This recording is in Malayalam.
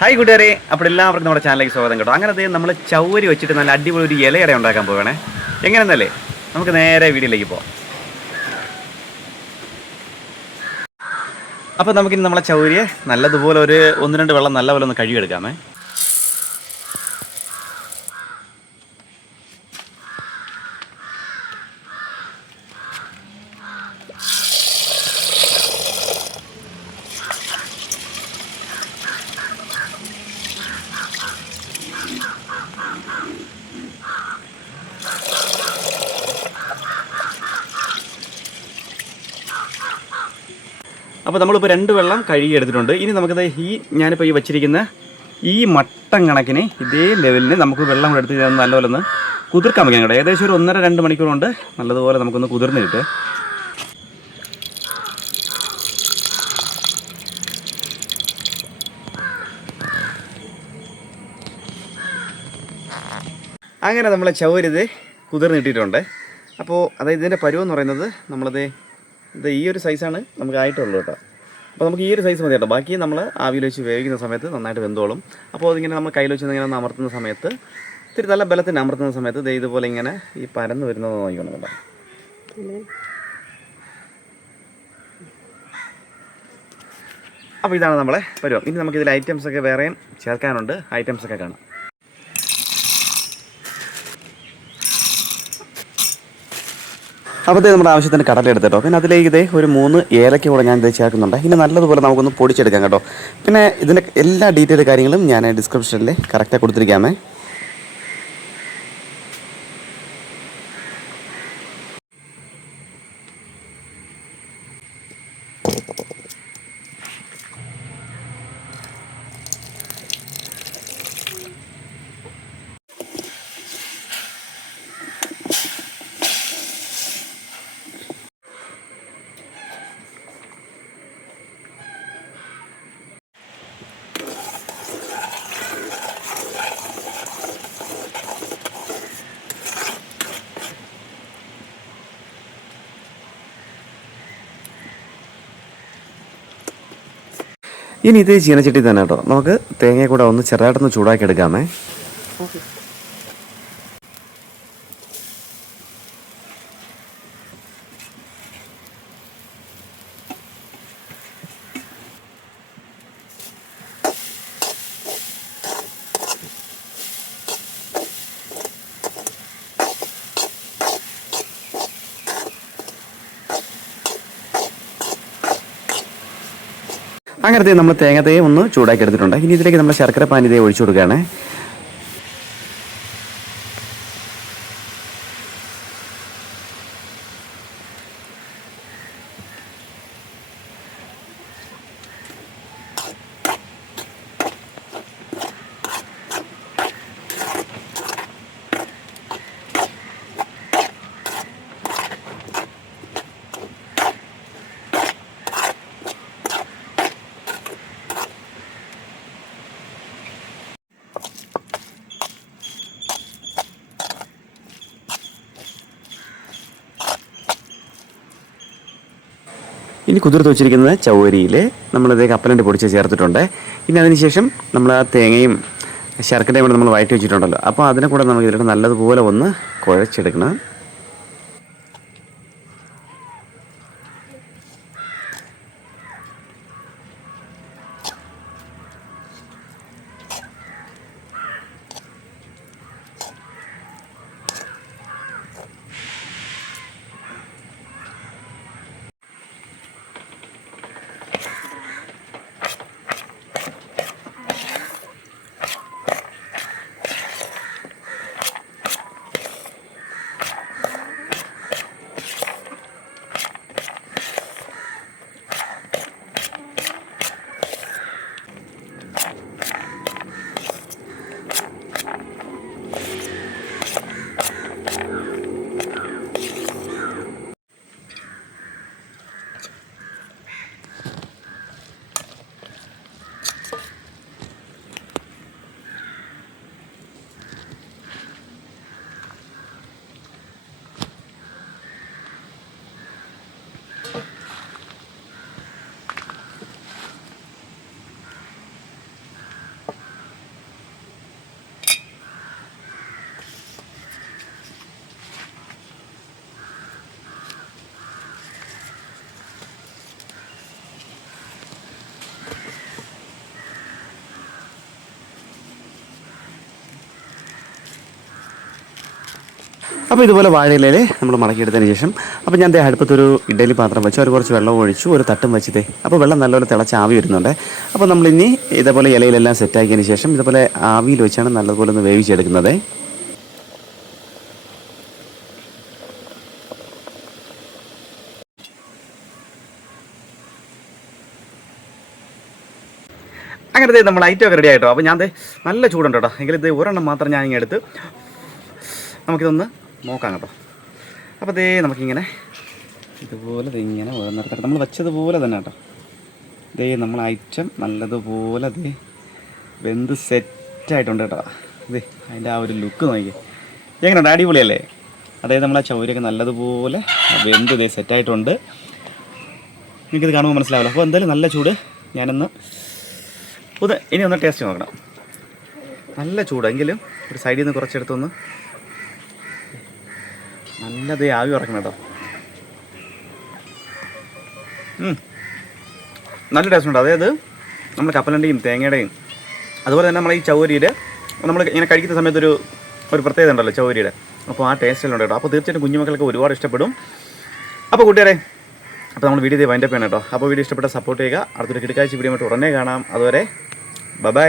ഹായ് കൂട്ടുകാരെ, അപ്പോൾ എല്ലാവർക്കും നമ്മുടെ ചാനലിലേക്ക് സ്വാഗതം കേട്ടോ. അങ്ങനെ നമ്മൾ ചൗവരി വെച്ചിട്ട് നല്ല അടിപൊളി ഒരു ഇലയട ഉണ്ടാക്കാൻ പോവുകയാണേ. എങ്ങനെയെന്നല്ലേ, നമുക്ക് നേരെ വീഡിയോയിലേക്ക് പോകാം. അപ്പോൾ നമുക്കിനി നമ്മളെ ചൗവരിയെ നല്ലതുപോലെ ഒരു 1-2 വെള്ളം നല്ലപോലെ ഒന്ന് കഴുകിയെടുക്കാമേ. അപ്പോൾ നമ്മളിപ്പോൾ 2 വെള്ളം കഴുകി എടുത്തിട്ടുണ്ട്. ഇനി നമുക്കത് ഞാനിപ്പോൾ ഈ വെച്ചിരിക്കുന്ന ഈ മട്ടൻ കണക്കിന് ഇതേ ലെവലിന് നമുക്ക് വെള്ളം കൂടെ എടുത്ത് നല്ലപോലെ ഒന്ന് കുതിർക്കാൻ വയ്ക്കാം കേട്ടോ. ഏകദേശം ഒരു 1.5-2 മണിക്കൂർ കൊണ്ട് നല്ലതുപോലെ നമുക്കൊന്ന് കുതിർന്ന് കിട്ടും. അങ്ങനെ നമ്മളെ ചൗവരിത് കുതിർന്നിട്ടിട്ടുണ്ട്. അപ്പോൾ അതായത് ഇതിൻ്റെ പരുവെന്ന് പറയുന്നത് ഇത് ഈ ഒരു സൈസാണ് നമുക്ക് ആയിട്ടുള്ളൂ കേട്ടോ. അപ്പോൾ നമുക്ക് ഈ ഒരു സൈസ് മതി കേട്ടോ. ബാക്കി നമ്മൾ ആവിയിൽ വെച്ച് വേവിക്കുന്ന സമയത്ത് നന്നായിട്ട് വെന്തോളും. അപ്പോൾ അതിങ്ങനെ നമ്മൾ കയ്യിൽ വെച്ച് ഇങ്ങനെ ഒന്ന് അമർത്തുന്ന സമയത്ത് ഇത്തിരി നല്ല ബലത്തിന് അമർത്തുന്ന സമയത്ത് ഇതുപോലെ ഇങ്ങനെ ഈ പരന്ന് വരുന്നത് നോക്കണം കേട്ടോ. അപ്പോൾ ഇതാണ് നമ്മളെ പരുവം. ഇനി നമുക്കിതിൽ ഐറ്റംസൊക്കെ വേറെയും ചേർക്കാനുണ്ട്. ഐറ്റംസൊക്കെ കാണാം. അപ്പോൾ നമ്മുടെ ആവശ്യത്തിന് കടല എടുത്തിട്ടോ. പിന്നെ അതിലേക്ക് ഒരു 3 ഏലക്ക കൂടെ ഞാൻ ചേർക്കുന്നുണ്ട്. ഇനി നല്ലതുപോലെ നമുക്കൊന്ന് പൊടിച്ചെടുക്കാം കേട്ടോ. പിന്നെ ഇതിൻ്റെ എല്ലാ ഡീറ്റെയിൽ കാര്യങ്ങളും ഞാൻ ഡിസ്ക്രിപ്ഷനിൽ കറക്റ്റായി കൊടുത്തിരിക്കാമേ. ഇനി ഇത് ചീനച്ചട്ടി തന്നെ കേട്ടോ. നമുക്ക് തേങ്ങ കൂടെ ഒന്ന് ചെറുതായിട്ടൊന്ന് ചൂടാക്കി എടുക്കാമേ. അങ്ങനത്തെ നമ്മൾ തേങ്ങയും ഒന്ന് ചൂടാക്കി എടുത്തിട്ടുണ്ട്. ഇനി ഇതിലേക്ക് നമ്മൾ ശർക്കര പാനി ഒഴിച്ചു കൊടുക്കുകയാണ്. ഇനി കുതിർത്ത് വെച്ചിരിക്കുന്ന ചൗവരിയിൽ നമ്മളിത് കപ്പലണ്ടി പൊടിച്ച് ചേർത്തിട്ടുണ്ട്. ഇനി അതിനുശേഷം നമ്മൾ ആ തേങ്ങയും ശർക്കരയും കൂടെ നമ്മൾ വഴറ്റി വെച്ചിട്ടുണ്ടല്ലോ. അപ്പോൾ അതിനെ കൂടെ നമുക്ക് ഇതിലേക്ക് നല്ലതുപോലെ ഒന്ന് കുഴച്ചെടുക്കണം. അപ്പോൾ ഇതുപോലെ വാഴയിലയിൽ നമ്മൾ മടക്കിയെടുത്തതിന് ശേഷം അപ്പോൾ ഞാൻ ദേ അടുപ്പത്തൊരു ഇഡ്ഡലി പാത്രം വെച്ച് ഒരു കുറച്ച് വെള്ളം ഒഴിച്ചു, ഒരു തട്ടും വെച്ചതേ. അപ്പോൾ വെള്ളം നല്ലപോലെ തിളച്ച് ആവി വരുന്നുണ്ട്. അപ്പോൾ നമ്മളിനി ഇതേപോലെ ഇലയിലെല്ലാം സെറ്റാക്കിയതിന് ശേഷം ഇതുപോലെ ആവിയിൽ വെച്ചാണ് നല്ലതുപോലെ ഒന്ന് വേവിച്ചെടുക്കുന്നത്. അങ്ങനെ നമ്മൾ ഐറ്റമൊക്കെ റെഡി ആയിട്ടോ. അപ്പോൾ ഞാൻ നല്ല ചൂടുണ്ട് കേട്ടോ. എങ്കിലും ഒരെണ്ണം മാത്രം ഞാൻ ഇങ്ങനെ എടുത്ത് നമുക്കിതൊന്ന് നോക്കാം കേട്ടോ. അപ്പോൾ നമുക്കിങ്ങനെ ഇതുപോലെ ഇങ്ങനെ ഓരോന്നിടത്ത് നമ്മൾ വെച്ചതുപോലെ തന്നെ കേട്ടോ. നമ്മൾ ഐറ്റം നല്ലതുപോലെ വെന്ത് സെറ്റായിട്ടുണ്ട് കേട്ടോ. അതിൻ്റെ ആ ഒരു ലുക്ക് നോക്കി എങ്ങനെയുണ്ട്, അടിപൊളിയല്ലേ? അതായത് നമ്മളെ ചൗരിയൊക്കെ നല്ലതുപോലെ വെന്ത് സെറ്റായിട്ടുണ്ട്. നിങ്ങൾക്കിത് കാണുമ്പോൾ മനസ്സിലാവില്ല. അപ്പോൾ എന്തായാലും നല്ല ചൂട്. ഞാനൊന്ന് ഇനി ഒന്ന് ടേസ്റ്റ് നോക്കണം. നല്ല ചൂടെങ്കിലും ഒരു സൈഡിൽ നിന്ന് കുറച്ചെടുത്തൊന്ന് നല്ലത് ആവി ഉറക്കണം കേട്ടോ. നല്ല ടേസ്റ്റ് ഉണ്ട്. അതായത് നമ്മൾ കപ്പലണ്ടിയും തേങ്ങയുടെയും അതുപോലെ തന്നെ നമ്മൾ ഈ ചൗരിയുടെ നമ്മൾ ഇങ്ങനെ കഴിക്കുന്ന സമയത്ത് ഒരു പ്രത്യേകത ഉണ്ടല്ലോ ചൗരിയുടെ. അപ്പോൾ ആ ടേസ്റ്റിലുണ്ട് കേട്ടോ. അപ്പോൾ തീർച്ചയായിട്ടും കുഞ്ഞുമക്കൾക്ക് ഒരുപാട് ഇഷ്ടപ്പെടും. അപ്പോൾ കൂട്ടുകാരെ, അപ്പോൾ നമ്മൾ വീഡിയോ വൈൻഡപ്പ് ചെയ്യണം കേട്ടോ. അപ്പോൾ വീഡിയോ ഇഷ്ടപ്പെട്ട സപ്പോർട്ട് ചെയ്യുക. അടുത്തൊരു കിടക്കാഴ്ച വീഡിയോ ആയിട്ട് ഉടനെ കാണാം. അതുവരെ ബൈ.